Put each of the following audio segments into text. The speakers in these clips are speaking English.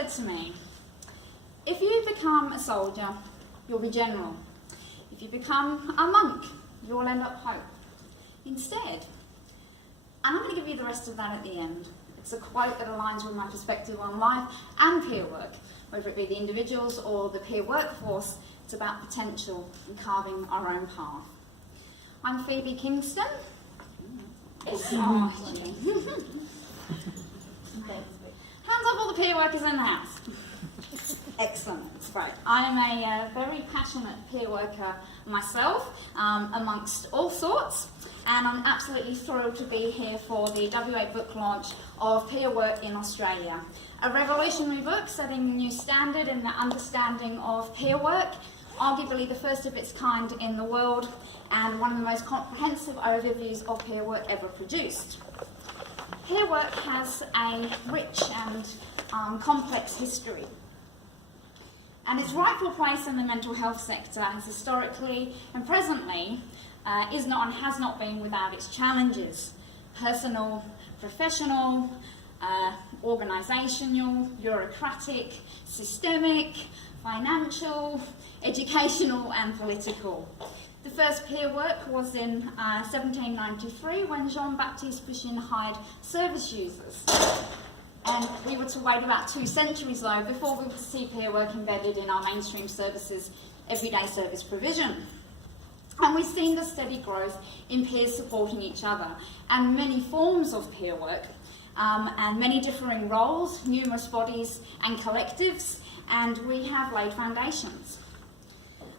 said to me, if you become a soldier, you'll be general. If you become a monk, you'll end up pope. Instead, and I'm going to give you the rest of that at the end, it's a quote that aligns with my perspective on life and peer work, whether it be the individuals or the peer workforce. It's about potential and carving our own path. I'm Phoebe Kingston. Hands up all the peer workers in the house. Excellent, that's great. I'm a very passionate peer worker myself, amongst all sorts, and I'm absolutely thrilled to be here for the WA book launch of Peer Work in Australia. A revolutionary book setting a new standard in the understanding of peer work, arguably the first of its kind in the world, and one of the most comprehensive overviews of peer work ever produced. Peer work has a rich and complex history, and its rightful place in the mental health sector has historically and presently is not and has not been without its challenges: personal, professional, organisational, bureaucratic, systemic, financial, educational and political. The first peer work was in 1793 when Jean-Baptiste Pouchin hired service users. And we were to wait about 2 centuries though before we would see peer work embedded in our mainstream services, everyday service provision. And we've seen the steady growth in peers supporting each other and many forms of peer work and many differing roles, numerous bodies and collectives, and we have laid foundations.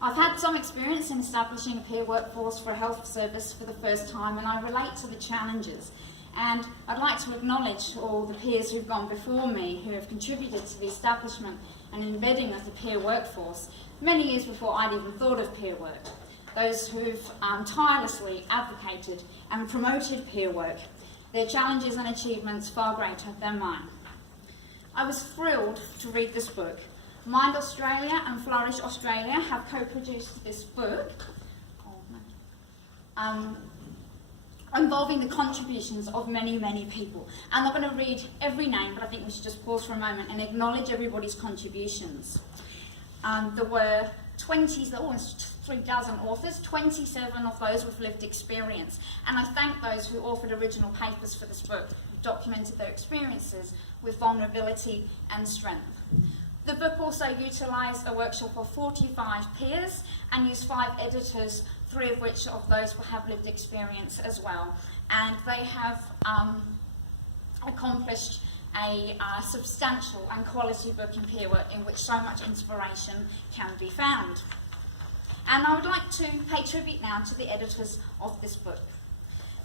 I've had some experience in establishing a peer workforce for a health service for the first time, and I relate to the challenges. And I'd like to acknowledge all the peers who've gone before me who have contributed to the establishment and embedding of the peer workforce many years before I'd even thought of peer work. Those who've tirelessly advocated and promoted peer work, their challenges and achievements far greater than mine. I was thrilled to read this book. Mind Australia and Flourish Australia have co-produced this book involving the contributions of many, many people. I'm not going to read every name, but I think we should just pause for a moment and acknowledge everybody's contributions. There were almost 3 dozen authors, 27 of those with lived experience. And I thank those who authored original papers for this book, who documented their experiences with vulnerability and strength. The book also utilised a workshop of 45 peers and used 5 editors, 3 of which of those will have lived experience as well. And they have accomplished a substantial and quality book in peer work in which so much inspiration can be found. And I would like to pay tribute now to the editors of this book.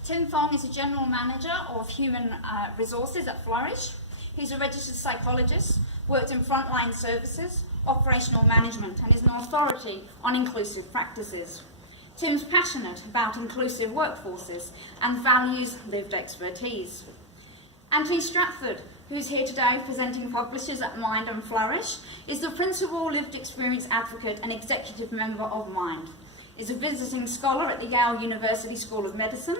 Tim Fong is a General Manager of Human Resources at Flourish. He's a registered psychologist, worked in frontline services, operational management, and is an authority on inclusive practices. Tim's passionate about inclusive workforces and values lived expertise. Anthony Stratford, who's here today presenting publishers at Mind and Flourish, is the Principal Lived Experience Advocate and Executive Member of Mind. Is a visiting scholar at the Yale University School of Medicine.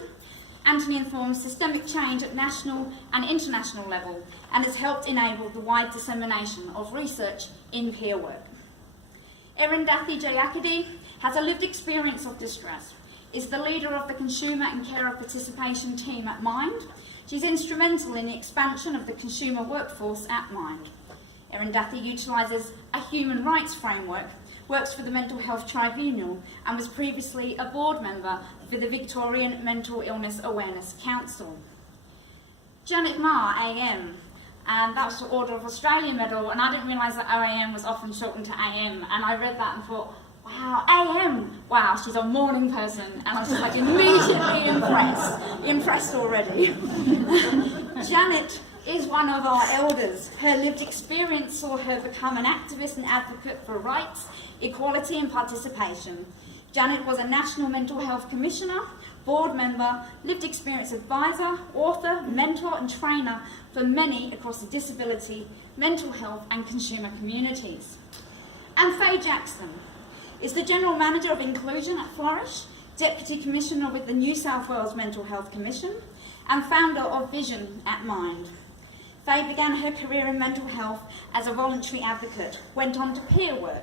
Anthony informs systemic change at national and international level and has helped enable the wide dissemination of research in peer work. Erin Dathi Jayakadi has a lived experience of distress, is the leader of the Consumer and Carer Participation team at Mind. She's instrumental in the expansion of the consumer workforce at Mind. Erin Dathi utilises a human rights framework, works for the Mental Health Tribunal, and was previously a board member for the Victorian Mental Illness Awareness Council. Janet Ma, AM, and that was the Order of Australia Medal, and I didn't realise that OAM was often shortened to AM, and I read that and thought, wow, AM, wow, she's a morning person, and I was just like immediately impressed already. Janet is one of our elders. Her lived experience saw her become an activist and advocate for rights, equality and participation. Janet was a National Mental Health Commissioner, board member, lived experience advisor, author, mentor and trainer for many across the disability, mental health and consumer communities. And Faye Jackson is the General Manager of Inclusion at Flourish, Deputy Commissioner with the New South Wales Mental Health Commission and founder of Vision at Mind. Faye began her career in mental health as a voluntary advocate, went on to peer work,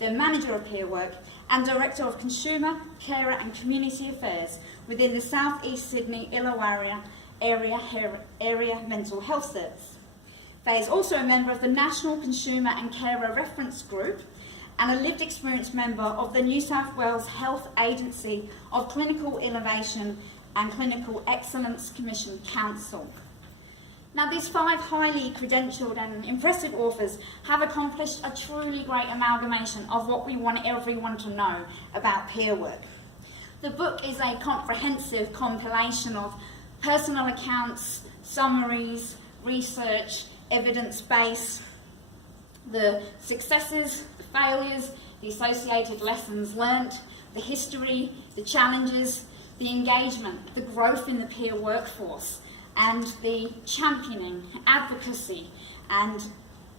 then manager of peer work, and director of consumer, carer and community affairs within the South East Sydney Illawarra area mental health service. Faye is also a member of the National Consumer and Carer Reference Group and a lived experience member of the New South Wales Health Agency of Clinical Innovation and Clinical Excellence Commission Council. Now, these 5 highly credentialed and impressive authors have accomplished a truly great amalgamation of what we want everyone to know about peer work. The book is a comprehensive compilation of personal accounts, summaries, research, evidence base, the successes, the failures, the associated lessons learnt, the history, the challenges, the engagement, the growth in the peer workforce, and the championing, advocacy, and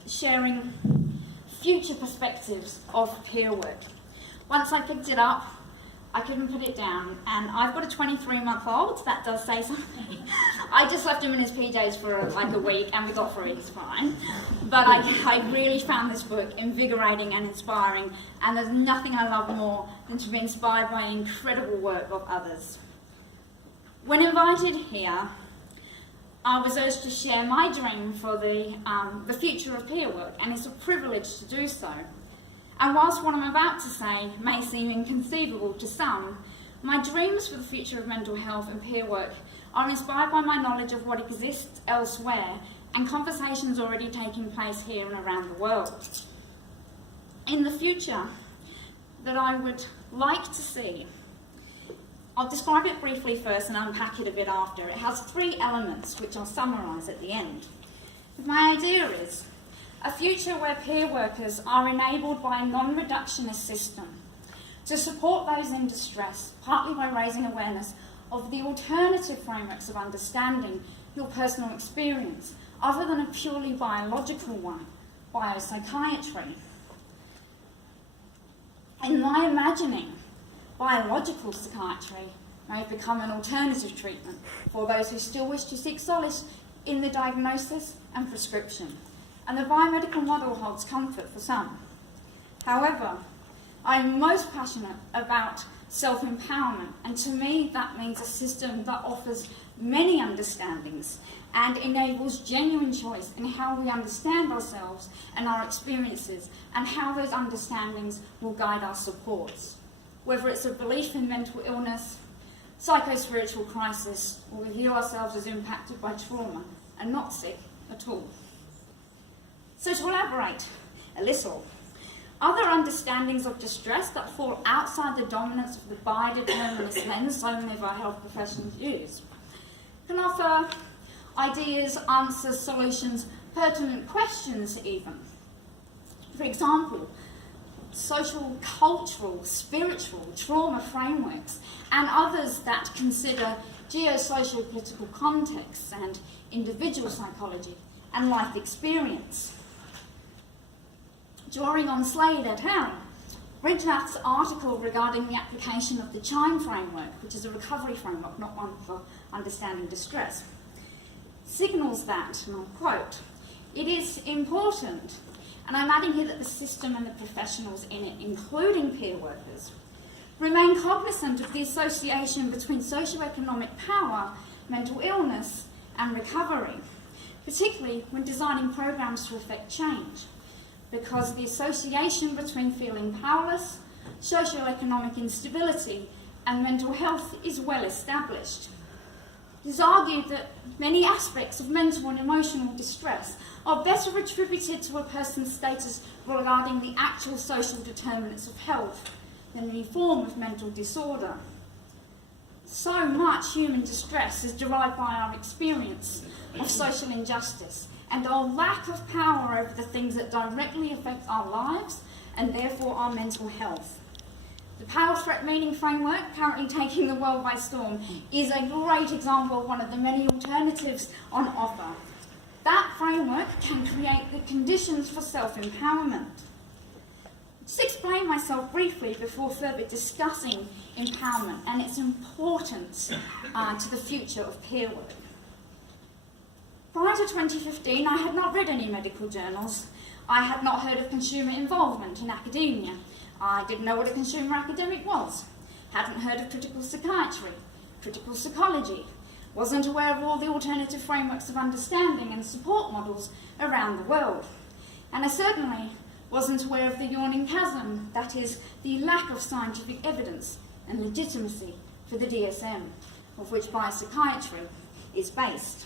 sharing future perspectives of peer work. Once I picked it up, I couldn't put it down, and I've got a 23-month-old, that does say something. I just left him in his PJs for like a week, and we got through, he's fine. But I really found this book invigorating and inspiring, and there's nothing I love more than to be inspired by incredible work of others. When invited here, I was urged to share my dream for the future of peer work, and it's a privilege to do so. And whilst what I'm about to say may seem inconceivable to some, my dreams for the future of mental health and peer work are inspired by my knowledge of what exists elsewhere and conversations already taking place here and around the world. In the future that I would like to see, I'll describe it briefly first and unpack it a bit after. It has 3 elements which I'll summarise at the end. My idea is a future where peer workers are enabled by a non-reductionist system to support those in distress, partly by raising awareness of the alternative frameworks of understanding your personal experience, other than a purely biological one, biopsychiatry. In my imagining, biological psychiatry may have become an alternative treatment for those who still wish to seek solace in the diagnosis and prescription, and the biomedical model holds comfort for some. However, I'm most passionate about self-empowerment, and to me that means a system that offers many understandings and enables genuine choice in how we understand ourselves and our experiences, and how those understandings will guide our supports. Whether it's a belief in mental illness, psycho-spiritual crisis, or we view ourselves as impacted by trauma and not sick at all. So to elaborate a little, other understandings of distress that fall outside the dominance of the biodeterminist lens so many of our health professionals use can offer ideas, answers, solutions, pertinent questions even. For example, social, cultural, spiritual, trauma frameworks, and others that consider geosocial political contexts and individual psychology and life experience. Drawing on Slade et al., Bridgenath's article regarding the application of the CHIME framework, which is a recovery framework, not one for understanding distress, signals that, and I'll quote, "It is important," and I'm adding here that the system and the professionals in it, including peer workers, remain cognizant of the association between socioeconomic power, mental illness, and recovery, particularly when designing programs to effect change, because the association between feeling powerless, socioeconomic instability, and mental health is well established. It is argued that many aspects of mental and emotional distress are better attributed to a person's status regarding the actual social determinants of health than any form of mental disorder. So much human distress is derived by our experience of social injustice and our lack of power over the things that directly affect our lives and therefore our mental health. The Power Threat Meaning Framework, currently taking the world by storm, is a great example of one of the many alternatives on offer. That framework can create the conditions for self-empowerment. Just explain myself briefly before further discussing empowerment and its importance to the future of peer work. Prior to 2015, I had not read any medical journals. I had not heard of consumer involvement in academia. I didn't know what a consumer academic was. Hadn't heard of critical psychiatry, critical psychology. Wasn't aware of all the alternative frameworks of understanding and support models around the world. And I certainly wasn't aware of the yawning chasm, that is, the lack of scientific evidence and legitimacy for the DSM, of which biopsychiatry is based.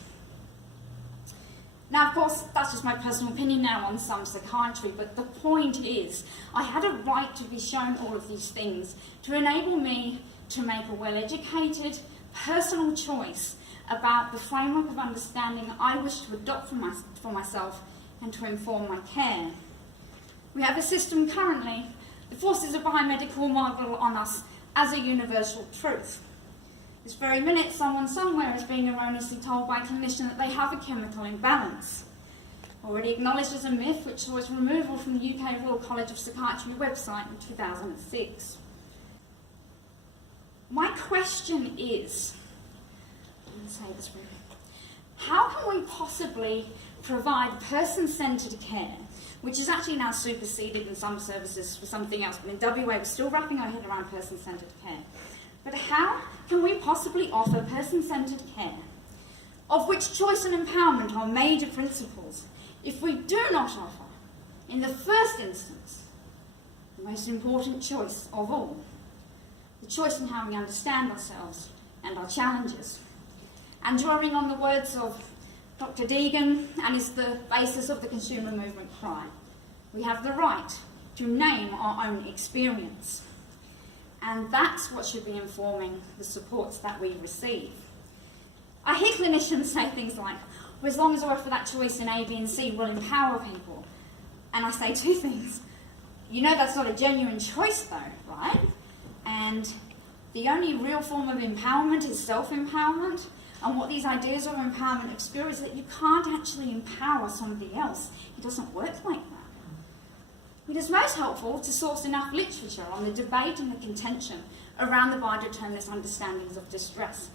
Now, of course, that's just my personal opinion now on some psychiatry, but the point is, I had a right to be shown all of these things to enable me to make a well-educated, personal choice about the framework of understanding I wish to adopt for myself and to inform my care. We have a system currently that forces a biomedical model on us as a universal truth. This very minute, someone somewhere is being erroneously told by a clinician that they have a chemical imbalance. Already acknowledged as a myth, which saw its removal from the UK Royal College of Psychiatry website in 2006. My question is, how can we possibly provide person-centred care, which is actually now superseded in some services for something else, but in WA we're still wrapping our head around person-centred care. But how can we possibly offer person-centred care, of which choice and empowerment are major principles, if we do not offer, in the first instance, the most important choice of all, the choice in how we understand ourselves and our challenges? And drawing on the words of Dr. Deegan, and is the basis of the consumer movement cry, we have the right to name our own experience. And that's what should be informing the supports that we receive. I hear clinicians say things like, well, as long as I offer that choice in A, B and C, we'll empower people. And I say two things. You know that's not a genuine choice though, right? And the only real form of empowerment is self-empowerment. And what these ideas of empowerment obscure is that you can't actually empower somebody else. It doesn't work like that. It is most helpful to source enough literature on the debate and the contention around the biodeterminist understandings of distress.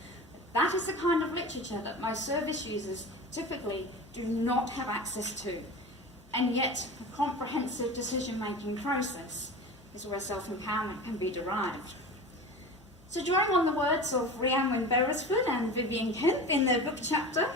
That is the kind of literature that most service users typically do not have access to. And yet, a comprehensive decision-making process is where self-empowerment can be derived. So drawing on the words of Rhiannon Beresford and Vivian Kemp in their book chapter,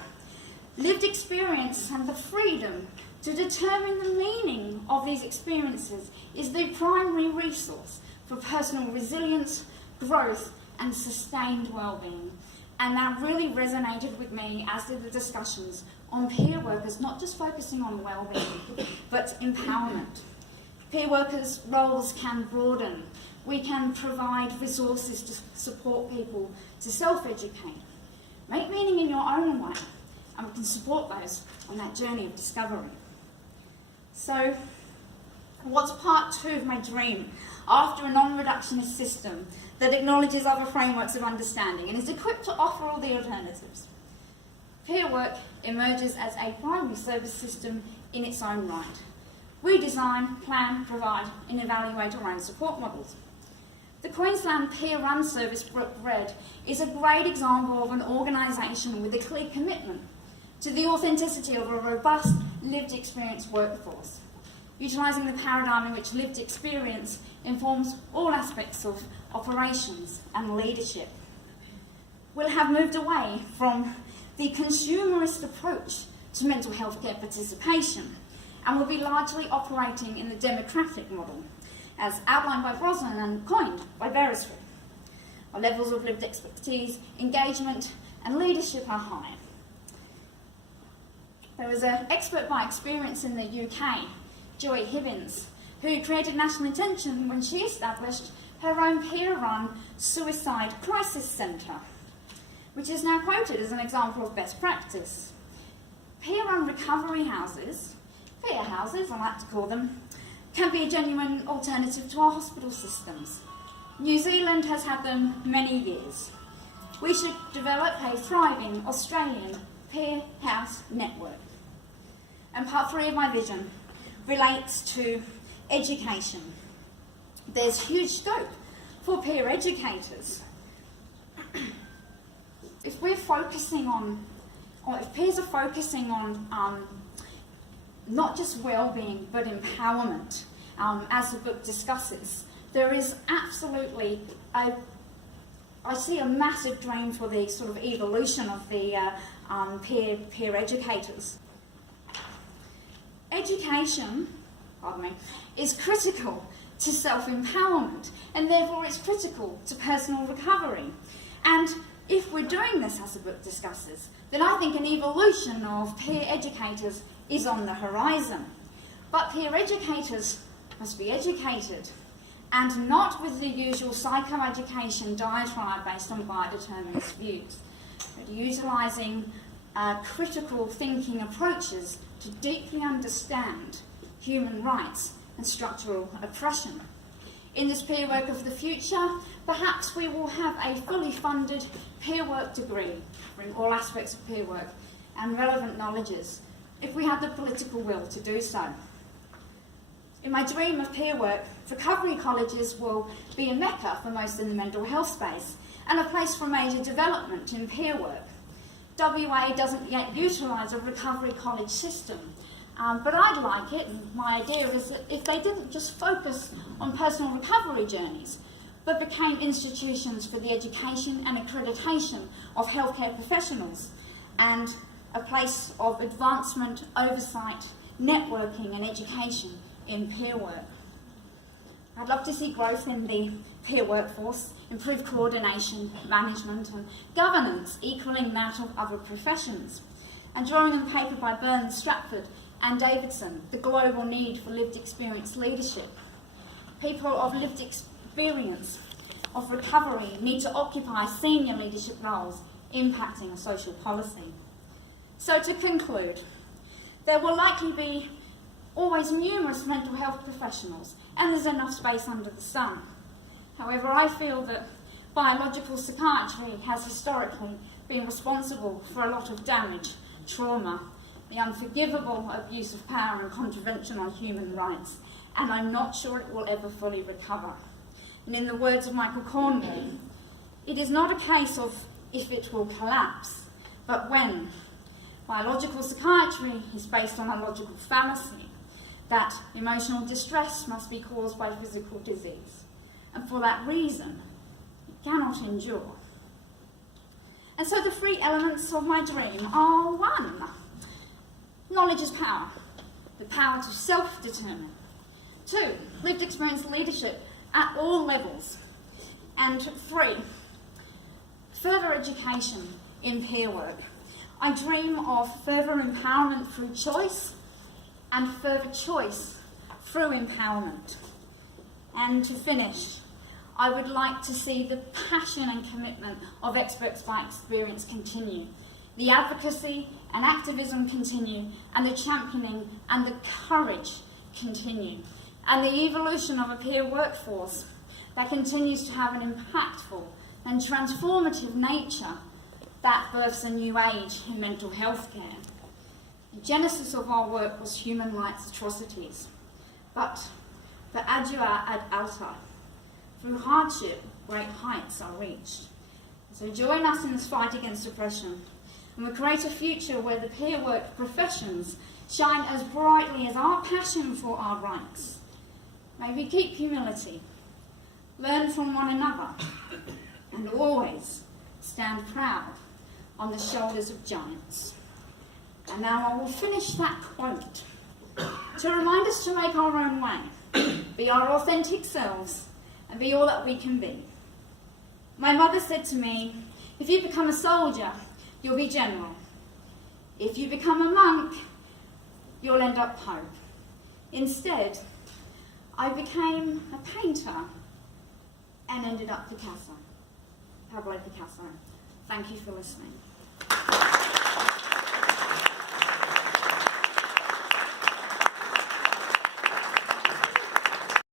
lived experience and the freedom to determine the meaning of these experiences is the primary resource for personal resilience, growth, and sustained well-being. And that really resonated with me, as did the discussions on peer workers, not just focusing on well-being, but empowerment. Peer workers' roles can broaden. We can provide resources to support people to self-educate. Make meaning in your own way, and we can support those on that journey of discovery. So, what's part two of my dream after a non-reductionist system that acknowledges other frameworks of understanding and is equipped to offer all the alternatives? Peer work emerges as a primary service system in its own right. We design, plan, provide, and evaluate our own support models. The Queensland peer-run service Brooke Red is a great example of an organisation with a clear commitment to the authenticity of a robust lived experience workforce, utilising the paradigm in which lived experience informs all aspects of operations and leadership. We'll have moved away from the consumerist approach to mental health care participation and will be largely operating in the democratic model, as outlined by Brosnan and coined by Beresford. Our levels of lived expertise, engagement and leadership are high. There was an expert by experience in the UK, Joy Hibbins, who created national attention when she established her own peer-run suicide crisis centre, which is now quoted as an example of best practice. Peer-run recovery houses, peer houses I like to call them, can be a genuine alternative to our hospital systems. New Zealand has had them many years. We should develop a thriving Australian peer house network. And part three of my vision relates to education. There's huge scope for peer educators. If we're focusing on or if peers are focusing on not just well-being but empowerment, as the book discusses, there is absolutely I see a massive dream for the sort of evolution of the peer educators. Education, is critical to self-empowerment, and therefore it's critical to personal recovery. And if we're doing this, as the book discusses, then I think an evolution of peer educators is on the horizon. But peer educators must be educated, and not with the usual psychoeducation diatribe based on biodeterminist views, but utilising critical thinking approaches to deeply understand human rights and structural oppression. In this peer work of the future, perhaps we will have a fully funded peer work degree covering all aspects of peer work and relevant knowledges, if we have the political will to do so. In my dream of peer work, recovery colleges will be a mecca for most in the mental health space and a place for major development in peer work. WA doesn't yet utilise a recovery college system, but I'd like it, and my idea is that if they didn't just focus on personal recovery journeys, but became institutions for the education and accreditation of healthcare professionals, and a place of advancement, oversight, networking and education in peer work. I'd love to see growth in the peer workforce, improved coordination, management and governance equalling that of other professions. And drawing on the paper by Burns, Stratford and Davidson, the global need for lived experience leadership. People of lived experience of recovery need to occupy senior leadership roles impacting a social policy. So to conclude, there will likely be always numerous mental health professionals, and there's enough space under the sun. However, I feel that biological psychiatry has historically been responsible for a lot of damage, trauma, the unforgivable abuse of power and contravention on human rights, and I'm not sure it will ever fully recover. And in the words of Michael Cornwall, it is not a case of if it will collapse, but when. Biological psychiatry is based on a logical fallacy that emotional distress must be caused by physical disease, and for that reason, it cannot endure. And so the three elements of my dream are: 1, knowledge is power, the power to self-determine. 2, lived experience leadership at all levels. And 3, further education in peer work. I dream of further empowerment through choice and further choice through empowerment. And to finish, I would like to see the passion and commitment of experts by experience continue, the advocacy and activism continue, and the championing and the courage continue, and the evolution of a peer workforce that continues to have an impactful and transformative nature that births a new age in mental health care. The genesis of our work was human rights atrocities, but for adua ad alta, through hardship, great heights are reached. So join us in this fight against oppression, and we'll create a future where the peer work professions shine as brightly as our passion for our rights. May we keep humility, learn from one another, and always stand proud on the shoulders of giants. And now I will finish that quote to remind us to make our own way, be our authentic selves, and be all that we can be. My mother said to me, if you become a soldier, you'll be general. If you become a monk, you'll end up pope. Instead, I became a painter and ended up Picasso, Pablo Picasso. Thank you for listening.